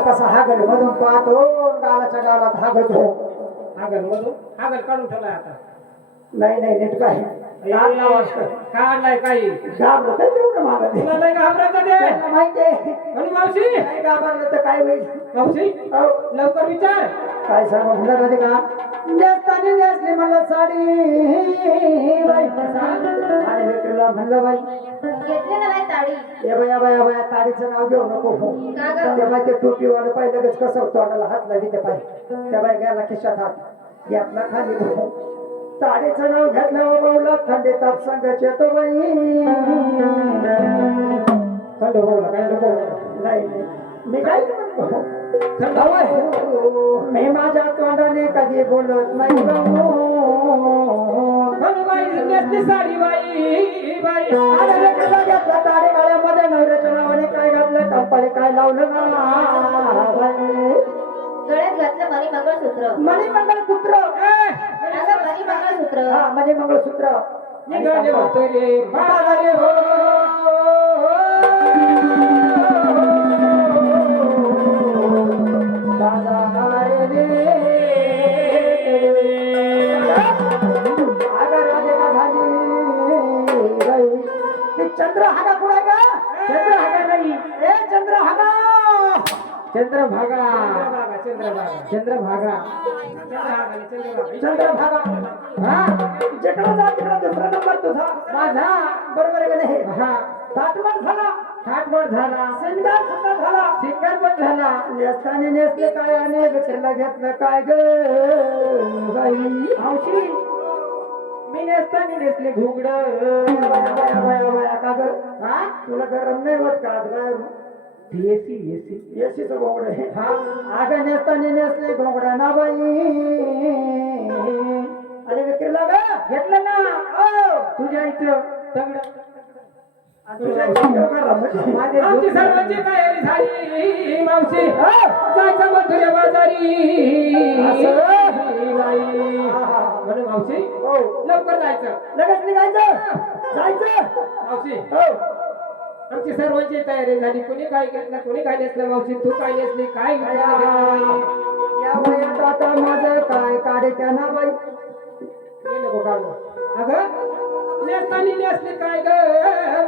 कसा हागल मधून पाहतो गालाच्या गालात हागतो हागल मधून? हागल काढून ठेवलाय आता. नाही नाही नीट काय काढला वाटतं. काढलाय काही. घाबरत आहे तेवढं मला ते. तुला नाही घाबरायचं ते. त्यांना माहितीये आणि मावशी. नाही घाबरलं तर काय होईल? मावशी हो. लवकर विचार. काय सांगू म्हणलं होते का? नेसतानी नेसली मला साडी. बाई आणि म्हणलं बाई ए बाया बाया बाया ताडीचं नाव घेऊ नको का गं? त्या ते टोपीवालं पाय लगेच कसं तोंडाला हात लावी ते पाय. त्या बाई गेला खिशात हात. घेतला खाली धो. ताडीचं नाव घेतलं व बाऊला थंडी ताप संघाच येतो बाई. थंड बोला काय नको. नाही नाही. मी काय म्हणतो? थंड हवाय. मी माझ्या तोंडाने कधी बोलत नाही नेसली साडी बाई बाई. आणि लेकराला घेतला ताडी गाड्यामध्ये नवऱ्याच्या नावाने काय घातलं? कंपनी काय लावलं ना बाई. गळ्यात घातलं मणी मंगळसूत्र मणी मंगळसूत्र अगं मणी मंगळसूत्र हा मणी मंगळसूत्र निघाले म्हातारे बाजारे हो चंद्रहागा चंद्रभागा। चंद्रभागा चंद्रभागा। चंद्रभागा। चंद्रभागा। चंद्रभागा। हा? जिकडं जा तिकडं दुसरा नंबर तुझा. माझा? बरोबर आहे का नाही? हा. ताटमट झाला. थाटबट झाला. सिंगार सुद्धा झाला. सिंगर पण झाला. नेसतानी नेसले काय आणि विक्रीला घेतलं काय ग? मावशी. मी नेसताना नेसले घुगड. का ग? हा? तुला गरम नाही होत का एसी एसी. एसीचं घोंगड आहे. हा अगं नेसतानी नेसले घोंगड्या ना बाई. आणि विक्रीला ग घेतलं ना. ओ, तुझ्या इथं दगड. आमची सर्वांची तयारी झाली मावशी. हो. जायचं मथुरे बाजारी. म्हणे मावशी हो. लवकर जायचं. लगेच निघायचं? जायचं? मावशी. हो. आमची सर्वांची तयारी झाली कोणी काय घेतलं कोणी काय नेसलं मावशी तू काय नेसली काय? या वयात आता माझं काय काढे त्यांना बाई हे नको काढू. अगं नेसतानी नेसली काय ग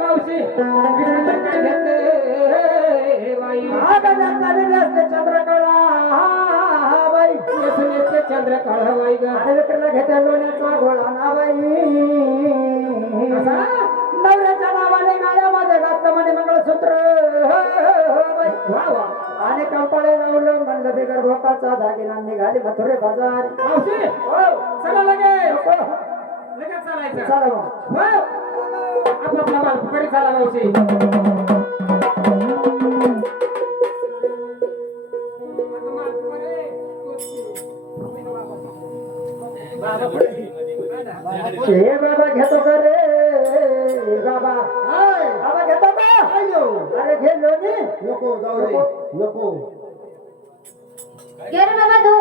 मावशी? विसरलं काय घेतलं बाई? अगं नेसतानी नेसले चंद्रकळा बाई. नेसून नेसले चंद्र काढ बाई ग. लोण्याचा घोळा ना बाई सूत्र आणि कंपाळे लावलं म्हणलं बिगर भोकाचा दागिना निघाले मथुरे बाजार. चालायचं. चला आपला प्रभावकडे पकडी बाबा घेतो का? अरे घे लोणी. नको जाऊ दे. नको. घे रे बाबा तू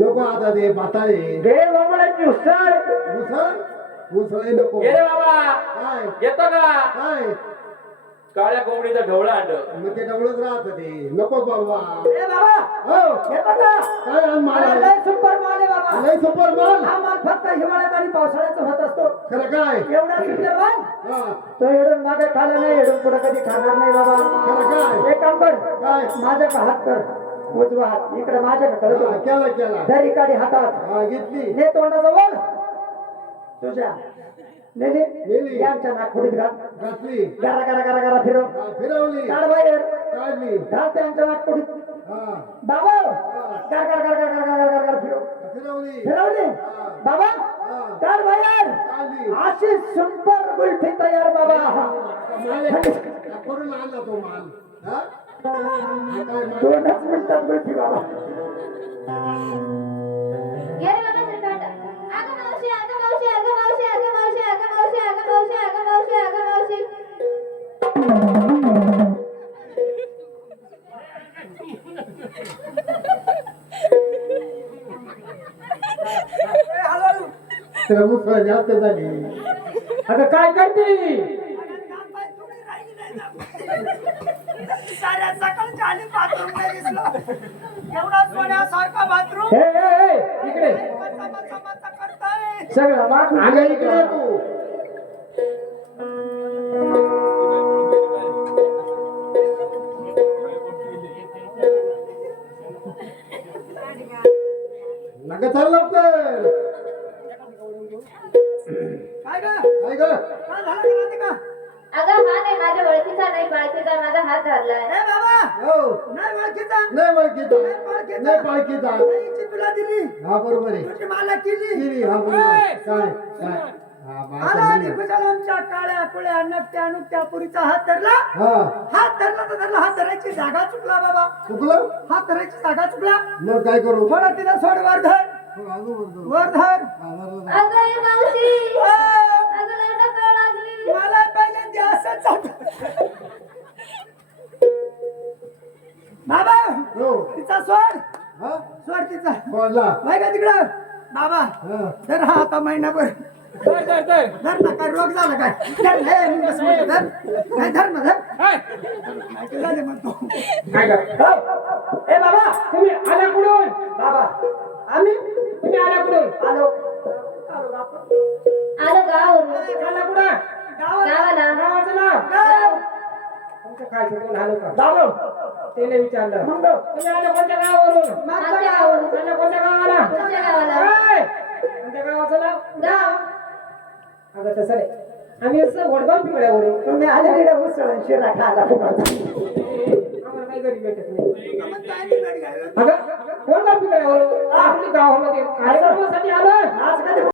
नको आता ते म्हातारे घे बाबाची उसळ. मुसळ मुसळे नको. ये रे बाबा काय? येतो का? काय? काळ्या कोंबडीचा ढवळा अंड मग ते डवळत राहत ते. नको बाबा. ए बाबा. हो. घेतो का? काय आण माल? लय सुपर माल आहे बाबा. लय सुपर माल? हा माल फक्त हिवाळ्यात आणि पावसाळ्यात होत. खरं काय तो मागे खाला नाही एडून पुढे कधी खाणार नाही बाबा काय एक काम कर काय हात कर उजवा हात इकडे माझ्या हातात घेतली तोंडा तोंडाजवळ तुझ्या नेली यांच्या नागपुडीत घातली बाबा फिरवली बाबा तर बाहेर. अशी सुंदर गुल्फी तयार बाबा. करून आणला तो दोनच मिनिटात बाबा. मुसळ जास्त झाली अगं काय करते? साऱ्या सकाळच्या आली बाथरूम एवढा सोन्यासारखा बाथरूम. हे हे, हे, इकडे. करताय. सगळं अगं इकडे तू. काय ग? काय ग काय झालं की माहिती का अगं हा नाही माझ्या ओळखीचा नाही बाळकीचा माझा हात धरलाय. ए बाबा! हो. नाही ओळखीचा? नाही ओळखीचा. ओळखीचा. नाही पाळखीचा. नाही हिची तुला दिली. हा बरोबर आहे. तुझी मला केली. किरी, हा बरोबर. आहे. काय? काय? हा आला माझा आणि मुलगा. खुशाल आमच्या काळ्या कुळ्या नकट्या नुकत्या पुरीचा हात धरला. हा. हात धरला तर धरला हात धरायची जागा चुकला बाबा. चुकलं? हात धरायची जागा चुकला. मग काय करू? थोडं तिला सोड वर धर. वर धर. हा, ढकल लागली. मला पहिल्यांदा असंच. बाबा हो. तिचा सोड हा? सोड तिचा. बोला. माहिती का तिकडं? बाबा हा. धर हा आता महिनाभर. धर, धर, धर. धर ना काय रोग झाला काय? धर हे धर. काय धर ना धर. झाले म्हणतो? काय कर ए बाबा. तुम्ही आल्या कुठून? बाबा. आम्ही? तुम्ही आल्या कुठून? आलो. आलं गावावरून आल्या कुठं? गावाला. गावाचं नाव? गाव. तुमचं काय शिकवून आलो का? झालो त्याने विचारलं. मग? तुम्ही आल्या कोणत्या गावावरून? मागच्या गावावरून. आल्या कोणत्या गावाला? तुमच्या गावाला. काय? कोणत्या गावाचं नाव? गाव. अगं तसं नाही. आम्ही असं वडगाव पिंगळ्यावरून. तुम्ही आले तिकडे उसळून शिरा खायला फुकट. गरीब भेटत नाही. अगं वडगाव पिंगळ्यावरून आपली गावामध्ये कार्यक्रमासाठी आलो आज